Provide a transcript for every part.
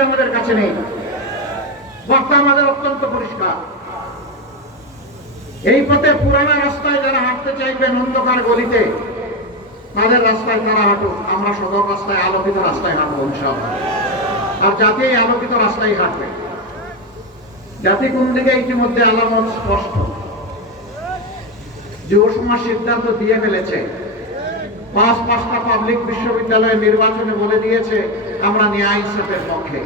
বিষয় আমাদের কাছে নেই। বার্তা আমাদের অত্যন্ত পরিষ্কার। এই পথে পুরানা রাস্তায় যারা হাঁটতে চাইবেন অন্ধকার গলিতে, তাদের রাস্তায় তারা হাঁটুক, আমরা সদর রাস্তায় আলোকিত রাস্তায় হাঁটবো ইনশাআল্লাহ। আর জাতি এই আলোকিত রাস্তায় হাঁটবে। জাতি কোন দিকে ইতিমধ্যে আলামত স্পষ্ট। যুব সমাজ সিদ্ধান্ত দিয়ে ফেলেছে, পাঁচটা পাবলিক বিশ্ববিদ্যালয়ের নির্বাচনে বলে দিয়েছে আমরা ন্যায় ইনসাফের পক্ষে,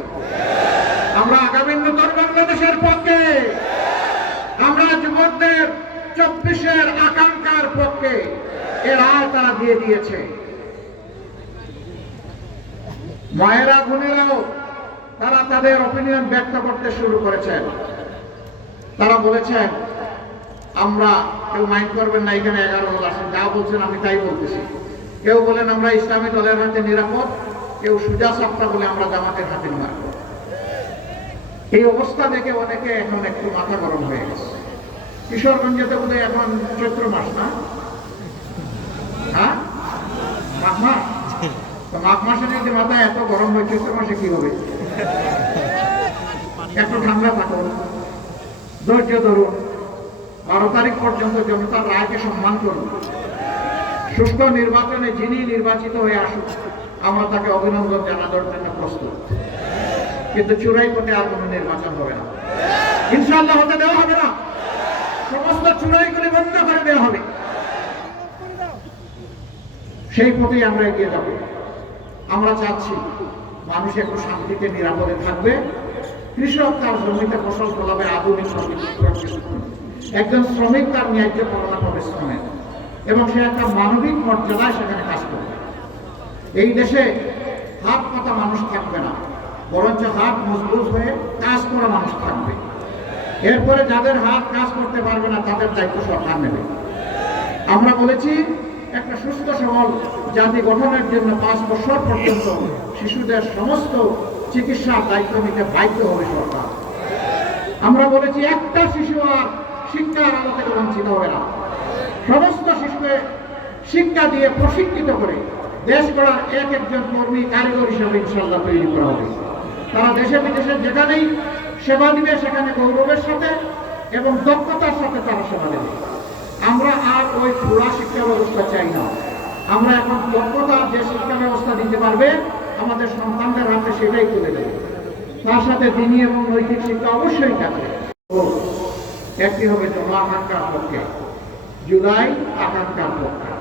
আমরা আগামী নতুন বাংলাদেশের পক্ষে, আমরা যুবকদের 24-এর আকাঙ্ক্ষার পক্ষে। এর রায় তারা দিয়ে দিয়েছে। মায়েরা বোনেরাও তারা তাদের অপিনিয়ন ব্যক্ত করতে শুরু করেছেন। তারা বলেছেন আমরা, কেউ মাইন্ড করবেন না, এখানে 11 দল আছেন, যা বলছেন আমি তাই বলতেছি। কেউ বলেন আমরা ইসলামী দলের হাতে নিরাপদ, কেউ সুজা সাপ্তা বলে আমরা জামাতের হাতে নিরাপদ। এই অবস্থা দেখে অনেকে এখন একটু মাথা গরম হয়ে গেছে। কিশোরগঞ্জেতে বোধহয় এখন চৈত্র মাস না, হ্যাঁ মাঘ মাস, তো মাঘ মাসে যদি মাথা এত গরম হয়, চৈত্র মাসে কি হবে? একটু ঠান্ডা থাকুন, ধৈর্য ধরুন, 12 তারিখ পর্যন্ত জনতার রায়কে সম্মান করুন। সুষ্ঠু নির্বাচনে যিনি নির্বাচিত হয়ে আসুক, আমরা তাকে অভিনন্দন জানানোর জন্য প্রস্তুত। কিন্তু চূড়াই পথে আর কোনো নির্বাচন হবে না, ইনশাআল্লাহ হতে দেওয়া হবে না। সমস্ত চূড়াইগুলি বন্ধ করে দেওয়া হবে। সেই পথেই আমরা এগিয়ে যাব। আমরা চাচ্ছি মানুষ একটু শান্তিতে নিরাপদে থাকবে, কৃষক তার জমিতে ফসল ফলাবে আধুনিক একজন শ্রমিক তার ন্যায্য পাওনা পাবে শ্রমের, এবং সে একটা মানবিক মর্যাদায় সেখানে কাজ করবে। এই দেশে হাত পাতা মানুষ থাকবে না, বরঞ্চ হাত মজবুত হয়ে কাজ করা মানুষ থাকবে। এরপরে যাদের হাত কাজ করতে পারবে না তাদের দায়িত্ব সরকার নেবে। আমরা বলেছি একটা সুস্থ সবল জাতি গঠনের জন্য 5 বছর পর্যন্ত শিশুদের সমস্ত চিকিৎসার দায়িত্ব নিতে বাধ্য হবে সরকার। আমরা বলেছি একটা শিশু আর শিক্ষার আলো থেকে বঞ্চিত হবে না। সমস্ত শিশুকে শিক্ষা দিয়ে প্রশিক্ষিত করে দেশ গড়ার একজন কর্মী কারিগর হিসেবে ইনশাআল্লাহ তৈরি করা হবে। তারা দেশে বিদেশে যেখানেই সেবা দিবে সেখানে গৌরবের সাথে এবং দক্ষতার সাথে তারা সেবা দেবে। আমরা আর ওই পুরা শিক্ষা ব্যবস্থা চাই না। আমরা এখন দক্ষতার যে শিক্ষা ব্যবস্থা দিতে পারবে আমাদের সন্তানদের হাতে সেটাই তুলে দেবে। তার সাথে দিনী এবং নৈতিক শিক্ষা অবশ্যই থাকবে। একটি হবে জমা আকাঙ্ক্ষার পক্ষে, জুলাই আকাঙ্ক্ষার পক্ষে।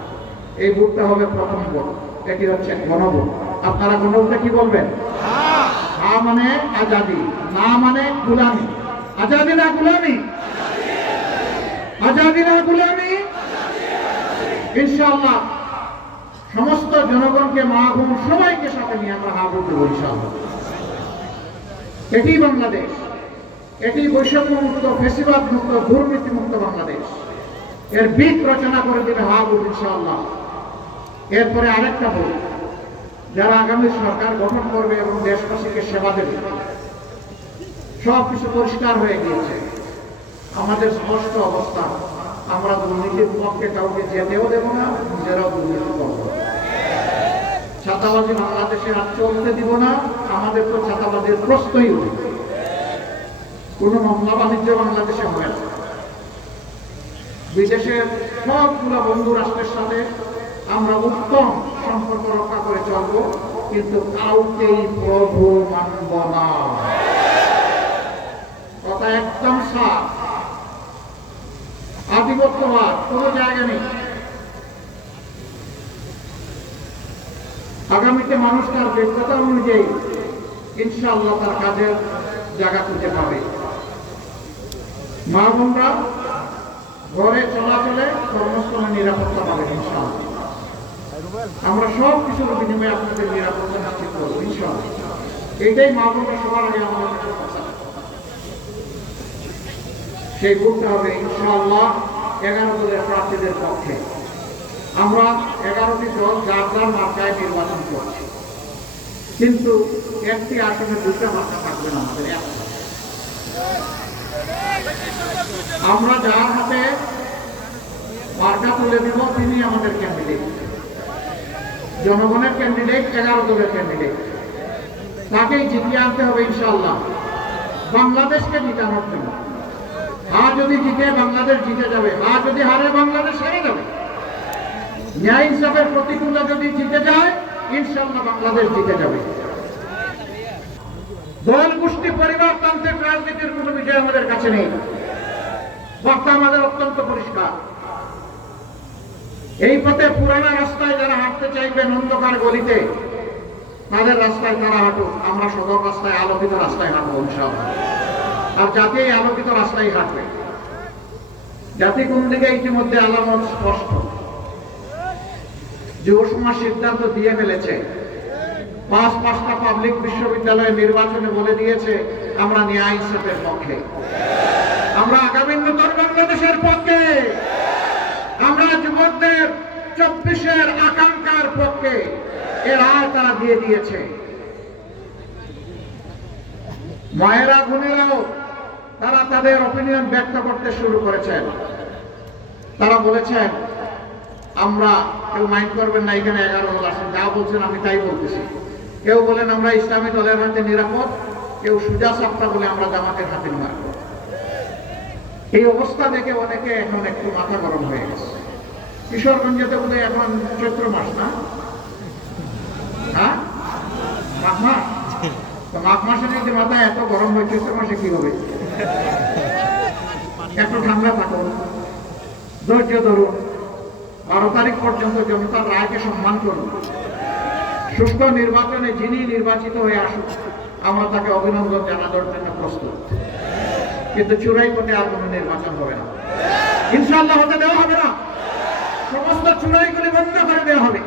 এই ভোটটা হবে প্রথম ভোট, এটি হচ্ছে গণভোট। আপনারা গণভোটে কি বলবেন? হ্যাঁ মানে আজাদি, না মানে গুলামি। আজাদি না গুলামি, আজাদি না গুলামি। ইনশাআল্লাহ সমস্ত জনগণকে, মা বোন সবাইকে সাথে নিয়ে আমরা হা বলতে বলি ইনশাআল্লাহ। এটি বাংলাদেশ, এটি বৈষম্য মুক্ত, ফেসিবাদ মুক্ত, দুর্নীতি মুক্ত বাংলাদেশ। এর বীজ রচনা করে দেবে হা বল ইনশাআল্লাহ। এরপরে আরেকটা বল, যারা আগামী সরকার গঠন করবে এবং দেশবাসীকে সেবা দেবে, সবকিছু পরিষ্কার হয়ে গিয়েছে। আমাদের স্পষ্ট অবস্থা, আমরা দুর্নীতির পক্ষে কাউকে যেতেও দেব না, নিজেরাও দুর্নীতি করব। ছাতাবাজি বাংলাদেশে আর চলতে দিব না। আমাদের তো ছাতাবাজির প্রশ্নই উঠে, কোনো মামলা বাণিজ্য বাংলাদেশে হয় না। বিদেশের সবগুলো বন্ধু রাষ্ট্রের সাথে আমরা উত্তম সম্পর্ক রক্ষা করে চলবো, কিন্তু কাউকেই প্রভু মানব না। কথা একদম সাফ। আধিপত্যবাদ কোনো জায়গা নেই। আগামীতে মানুষ তার যোগ্যতা অনুযায়ী ইনশাআল্লাহ তার কাজের জায়গা খুঁজে পাবে। মা বোনরা ঘরে চলাচলে কর্মস্থলে নিরাপত্তা পাবে ইনশাআল্লাহ। আমরা সব কিছুর বিনিময়ে আপনাদের নিরাপত্তা নিশ্চিত করবো ইনশাআল্লাহ। এইটাই মা বোনরা সবার আগে আমাদের কাছে কথা। সেই ভোটটা হবে ইনশাআল্লাহ 11 দলের প্রার্থীদের পক্ষে। আমরা 11টি দল যার যার মার্কায় নির্বাচন করছি, কিন্তু একটি আসনে 2টা মার্কা থাকবে না আমাদের। আমরা যার হাতে মার্কা তুলে দিব তিনি আমাদের ক্যান্ডিডেট, জনগণের ক্যান্ডিডেট, 11 দলের ক্যান্ডিডেট। তাকেই জিতিয়ে আনতে হবে ইনশাআল্লাহ, বাংলাদেশকে জিতানোর জন্য। হ্যাঁ যদি জিতে বাংলাদেশ জিতে যাবে, হ্যাঁ যদি হারে বাংলাদেশ হেরে যাবে। ন্যায় ইনসাফের প্রতিকূলে যদি জিতে যায় ইনশাআল্লাহ বাংলাদেশ জিতে যাবে। দল গোষ্ঠী পরিবারতান্ত্রিক রাজনীতির কোনো বিষয় আমাদের কাছে নেই। বার্তা আমাদের অত্যন্ত পরিষ্কার। এই পথে পুরানা রাস্তায় যারা হাঁটতে চাইবেন অন্ধকার গলিতে, তাদের রাস্তায় তারা হাঁটুক, আমরা সদর রাস্তায় আলোকিত রাস্তায় হাঁটবো ইনশাআল্লাহ। আর জাতি এই আলোকিত রাস্তায় হাঁটবে। জাতি কোন দিকে ইতিমধ্যে আলামত স্পষ্ট। যুব সমাজ সিদ্ধান্ত দিয়ে ফেলেছে, পাঁচটা পাবলিক বিশ্ববিদ্যালয়ের নির্বাচনে বলে দিয়েছে আমরা ন্যায় ইনসাফের পক্ষে, আমরা আগামী নতুন বাংলাদেশের পক্ষে, আমরা যুবকদের 24-এর আকাঙ্ক্ষার পক্ষে। এর রায় তারা দিয়ে দিয়েছে। মায়েরা বোনেরাও তারা তাদের অপিনিয়ন ব্যক্ত করতে শুরু করেছেন। তারা বলেছেন আমরা, কেউ মাইন্ড করবেন না, এখানে 11 দল আসেন, যা বলছেন আমি তাই বলতেছি। কেউ বলেন আমরা ইসলামী দলের হাতে নিরাপদ, কেউ সুজা সাপ্তা বলে আমরা জামাতের হাতে নিরাপদ। এই অবস্থা দেখে অনেকে এখন একটু মাথা গরম হয়ে গেছে। কিশোরগঞ্জেতে বোধ হয় এখন চৈত্র মাস না, হ্যাঁ মাঘ মাস, তো মাঘ মাসে যদি মাথা এত গরম হয় চৈত্র মাসে কি হবে? একটু ঠান্ডা থাকুন, ধৈর্য ধরুন, 12 তারিখ পর্যন্ত জনতার রায়কে সম্মান করুন। সুষ্ঠু নির্বাচনে যিনি নির্বাচিত হয়ে আসুক আমরা তাকে অভিনন্দন জানানোর জন্য প্রস্তুত। কিন্তু চূড়াই পথে আর কোনো নির্বাচন হবে না ইনশাআল্লাহ, হতে দেওয়া হবে না। সমস্ত চূড়াইগুলি বন্ধ করে দেওয়া হবে।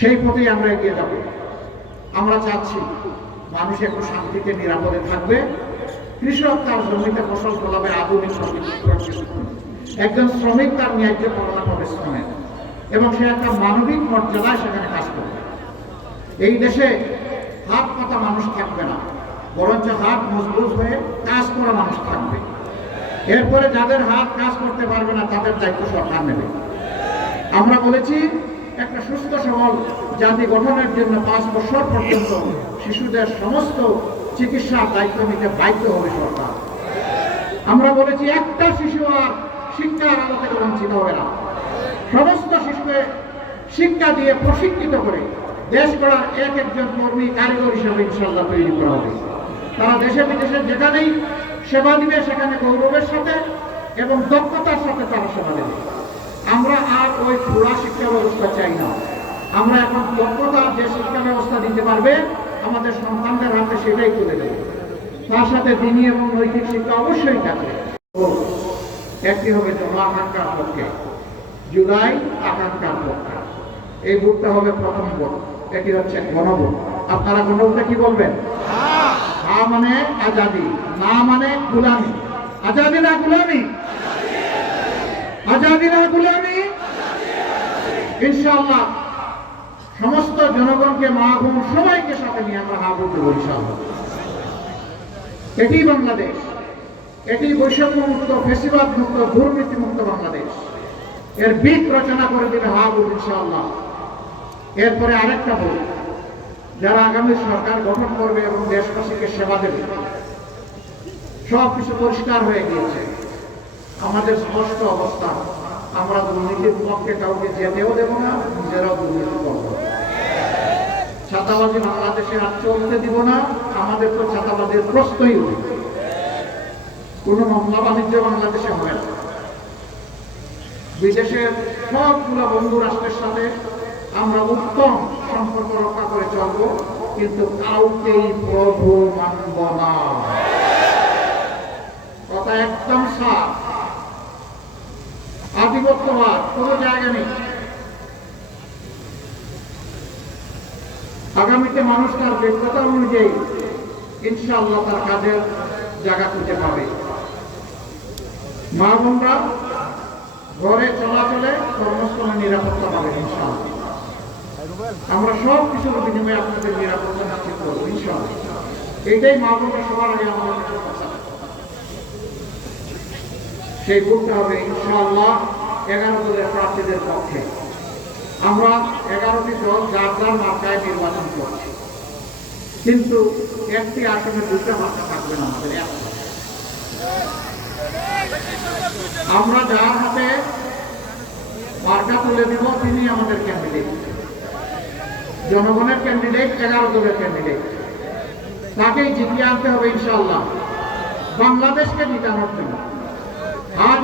সেই পথেই আমরা এগিয়ে যাব। আমরা চাচ্ছি মানুষ একটু শান্তিতে নিরাপদে থাকবে, কৃষক তার জমিতে ফসল ফলাবে আধুনিক একজন শ্রমিক তার ন্যায্য পালনা পাবে শ্রমের, এবং সে একটা মানবিক মর্যাদায় সেখানে কাজ করবে। এই দেশে হাত পাতা মানুষ থাকবে না, বরঞ্চ হাত মজবুত হয়ে কাজ করা মানুষ থাকবে। এরপরে যাদের হাত কাজ করতে পারবে না তাদের দায়িত্ব সরকার নেবে। আমরা বলেছি একটা সুস্থ সবল জাতি গঠনের জন্য 5 বছর পর্যন্ত শিশুদের সমস্ত চিকিৎসার দায়িত্ব নিতে বাধ্য হবে সরকার। আমরা বলেছি একটা শিশু আর শিক্ষার আলো থেকে বঞ্চিত হবে না। সমস্ত শিশুকে শিক্ষা দিয়ে প্রশিক্ষিত করে দেশ গড়ার একজন কর্মী কারিগর হিসেবে ইনশাআল্লাহ তৈরি করা হবে। তারা দেশে বিদেশে যেখানেই সেবা দিবে সেখানে গৌরবের সাথে এবং দক্ষতার সাথে তারা সেবা দেবে। আমরা আর ওই পুরা শিক্ষা ব্যবস্থা চাই না। আমরা এখন দক্ষতার যে শিক্ষা ব্যবস্থা দিতে পারবে আমাদের সন্তানদের হাতে সেটাই তুলে দেবে। তার সাথে দিনী এবং নৈতিক শিক্ষা অবশ্যই থাকবে। একটি হবে জনআকাঙ্ক্ষার পক্ষে, জুলাই আকাঙ্ক্ষার পক্ষে। এই ভোটটা হবে প্রথম ভোট, এটি হচ্ছে গণভোট। আপনারা গণভোটে কি বলবেন? হ্যাঁ মানে আজাদি, না মানে গুলামি। আজাদি না গুলামি, আজাদি না গুলামি। ইনশাআল্লাহ সমস্ত জনগণকে, মা বোন সবাইকে সাথে নিয়ে আমরা হা বলতে বলি ইনশাআল্লাহ। এটি বাংলাদেশ, এটি বৈষম্য মুক্ত, ফেসিবাদ মুক্ত, দুর্নীতি মুক্ত বাংলাদেশ। এর বীজ রচনা করে দেবে হা বল ইনশাআল্লাহ। এরপরে আরেকটা বল, যারা আগামী সরকার গঠন করবে এবং দেশবাসীকে সেবা দেবে, সবকিছু পরিষ্কার হয়ে গিয়েছে। আমাদের স্পষ্ট অবস্থা, আমরা দুর্নীতির পক্ষে কাউকে যেতেও দেব না, নিজেরাও দুর্নীতি করব। ছাতাবাজি বাংলাদেশে আর চলতে দিব না, আমাদের তো ছাতাবাজির প্রশ্নই উঠে। কোনো মামলা বাণিজ্য বাংলাদেশে হবে না। বিদেশের সবগুলো বন্ধু রাষ্ট্রের সাথে আমরা উত্তম সম্পর্ক রক্ষা করে চলবো, কিন্তু কাউকেই প্রভু মানব না। কথা একদম সাফ। আধিপত্যবাদ কোনো জায়গা নেই। আগামীতে মানুষ তার যোগ্যতা অনুযায়ী ইনশাআল্লাহ তার কাজের জায়গা খুঁজে পাবে। মা বোনরা ঘরে চলাচলে কর্মস্থলে নিরাপত্তা পাবে ইনশাআল্লাহ। আমরা সব কিছুর বিনিময়ে আপনাদের নিরাপত্তা নিশ্চিত করবো ইনশাআল্লাহ। এইটাই মা বোনরা সবার আগে আমাদের কথা। সেই ভোটটা হবে ইনশাআল্লাহ 11 দলের প্রার্থীদের পক্ষে। আমরা 11টি দল যার যার মার্কায় নির্বাচন করছি, কিন্তু একটি আসনে দুটো মার্কা থাকবে না আমাদের। আমরা যার হাতে মার্কা তুলে দিব তিনি আমাদের ক্যান্ডিডেট, জনগণের ক্যান্ডিডেট, 11 দলের ক্যান্ডিডেট। তাকেই জিতিয়ে আনতে হবে ইনশাআল্লাহ, বাংলাদেশকে জিতানোর জন্য।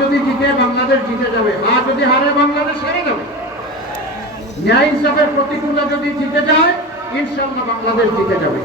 যদি জিতে বাংলাদেশ জিতে যাবে, যদি হারে বাংলাদেশ হেরে যাবে। ন্যায় ইনসাফের প্রতিকূলে যদি জিতে যায় ইনশাআল্লাহ বাংলাদেশ জিতে যাবে।